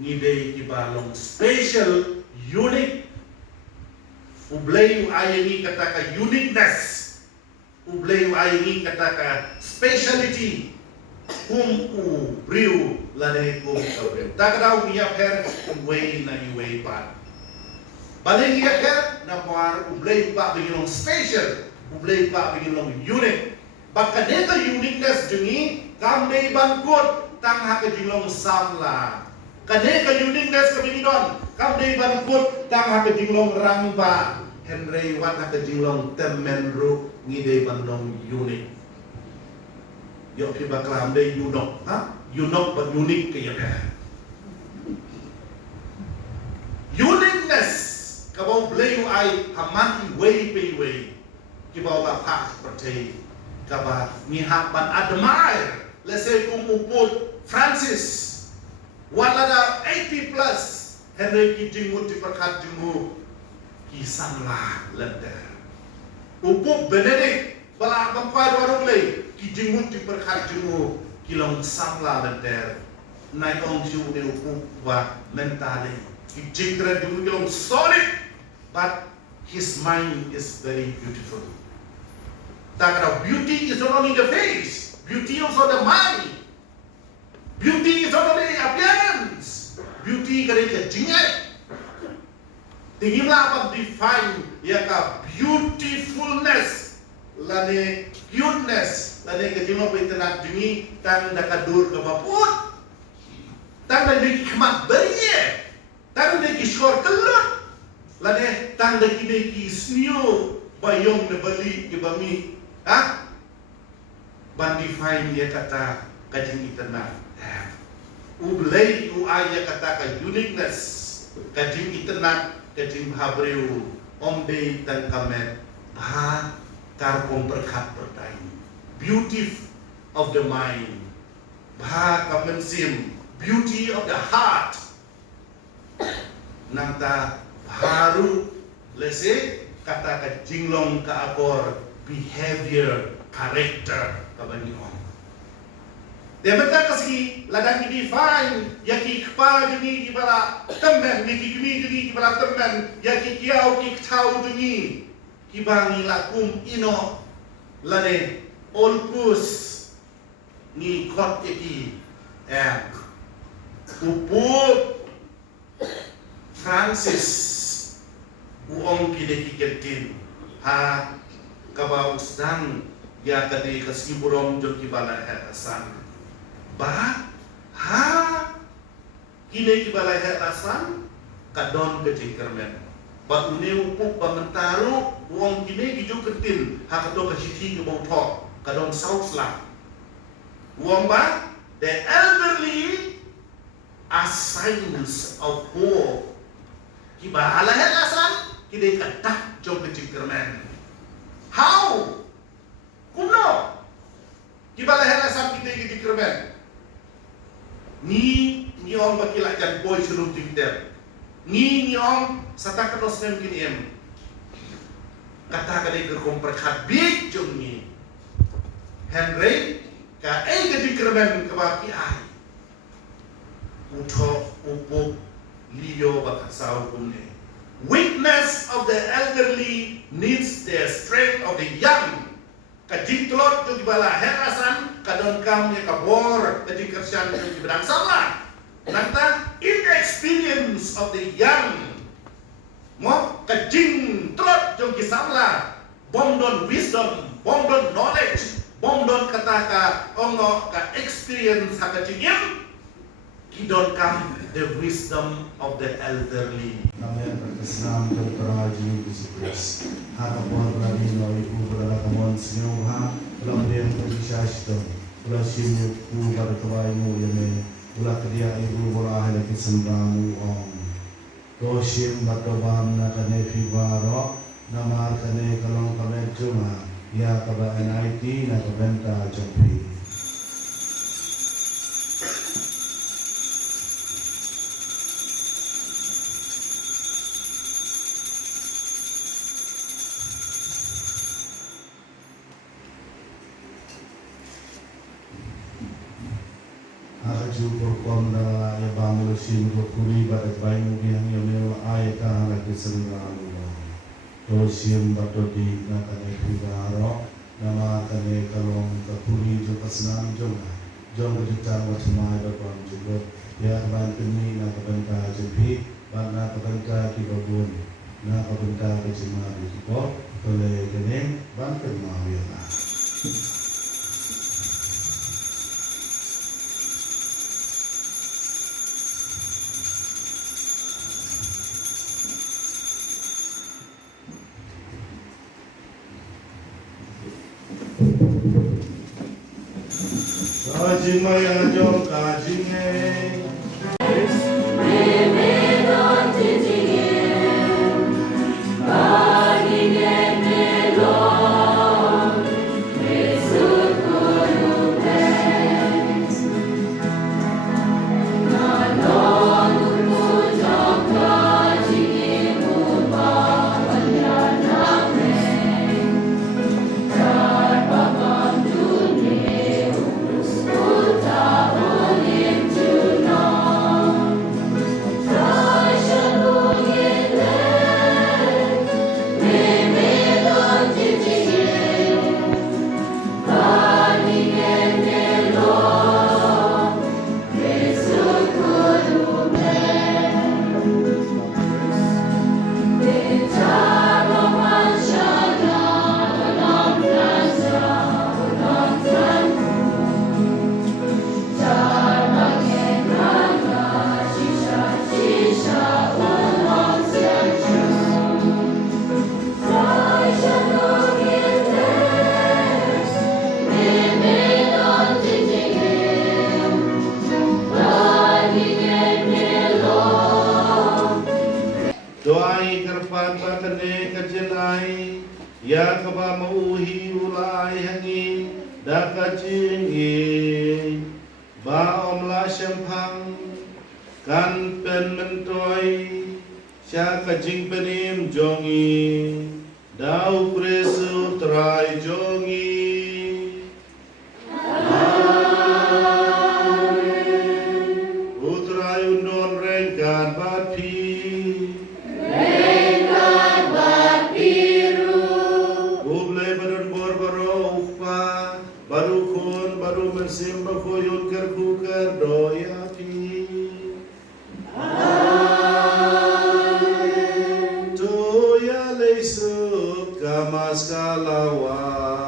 ngide kibalong special, unique. Ublay ayani kataka uniqueness. Ublay ayani kataka speciality. U briu lane kum kabriu. Takadaw niya per way na iway pa. Baling niya per na mar ublay pa bigilong special. Ublay pa bigilong unique. Baka neta uniqueness jungi kamday bangkot tang hakajilong samla. Kaneka uniqueness kabinidon kamday bangkot tang hakajilong rangba. Henry wat hakajilong temenru ngide bandong unique. Yo kiba kamday unok, ha? Unok but unique kaya ka. Uniqueness kabaw blayu ay hamati way pay way. Kibaw ba pak patay kaba nihapan admire. Let's say umuput Francis wala na 80 plus Henry kijingut di perkat jungu kisanglah leder. Upuk Benedict bala bangkwai warung lay kijingut di perkat jungu kilong sangla leder. Naikong siu ne upuk wa mentale kijingkra jungu kilong solid, but his mind is very beautiful. Takara beauty is not only the face, beauty also the mind. Beauty is not only appearance. Beauty kerja jingat. Tinggilah apa define ya ka beautifulness, lane cuteness, lane kejima petenak jingi tang dakadur kemaput, tang dari kemat berie, tang dari skor kelut, lane tang dari snio bayong nebali kebami, ah, ban define ya kata kajing itenak. Ublay uaya kata ka uniqueness kajing itenak kajing habreu ombe dan kamet bah karpom perkat pertai beauty of the mind bah kamensim beauty of the heart nangta baru lese kata ka jinglong ka abor behavior character kabani on. Dia betul kasi ladang ini define yaki kepala ini kibala temen yaki kini ini kibala temen yaki kiau kiktau ini kibangi lakum ino lane olpus ni kot yaki uput Francis uong kide kikentin ha kabau sedang ya kade kasiburong jok kibala hetasan bah ha kini kibalai hetasan kadon kecing kermen bat une upuk bamentaru uang kini gijo ketin ha kato kaciti ke bautok kadon sauslah uang ba the elderly are signs of hope kibalai hetasan kini katak jok kecing kermen how kuno kibalai hetasan kita kecing kermen ni ong bakilakan boy suruh tingter ni ong sata kanos nem kini em kata kadai kerkom perkat big jong ni Henry ka gedi kerben kebaki ai uto upuk liyo bakasau kumne weakness of the elderly needs the strength of the young kajing telot tu dibala herasan kadon kam ya kabor kajing kersian tu dibedang sama nanta inexperience of the young mo kajing telot jong kisamla bongdon wisdom bongdon knowledge bongdon kata ka ongo ka experience hakajing yang kidon kam the wisdom of the elderly. Namanya terkesenam Dr. Haji Bisipres. Hakapor lagi no ibu berada kamon senyumha ulang dia terpisah itu ulah simyu ku pada kawaimu yame ulah kedia ibu bola ahli kesembramu om dosim batobam na kane fibaro namar kane kalong kame cuma ya kaba NIT na kabenta jopi. baju perkom da ya bamu sim ko kuri ba da bai mu yang ya me ai ka la ke senga to sim ba to di na ka ne pigaro nama ka ne kalong ka kuri jo pasnam jo jong ko jita wa semai da pam jo ya ban kini na ka ban ka jepi ban na ka ban ka ki babun na ka ban ka ke jema di ko to le gene ban ka ma ya na Kajing maya jong kajing doai kerpan batane kajenai ya kaba mauhi ulai hangi da kajingi ba omla shempang kan pen mentoi sya kajing penim jongi dau presu trai jongi utrai undon rengkan bapi baru mensimba koyun kerkuker doyati Amen Toya leisut kamas kalawa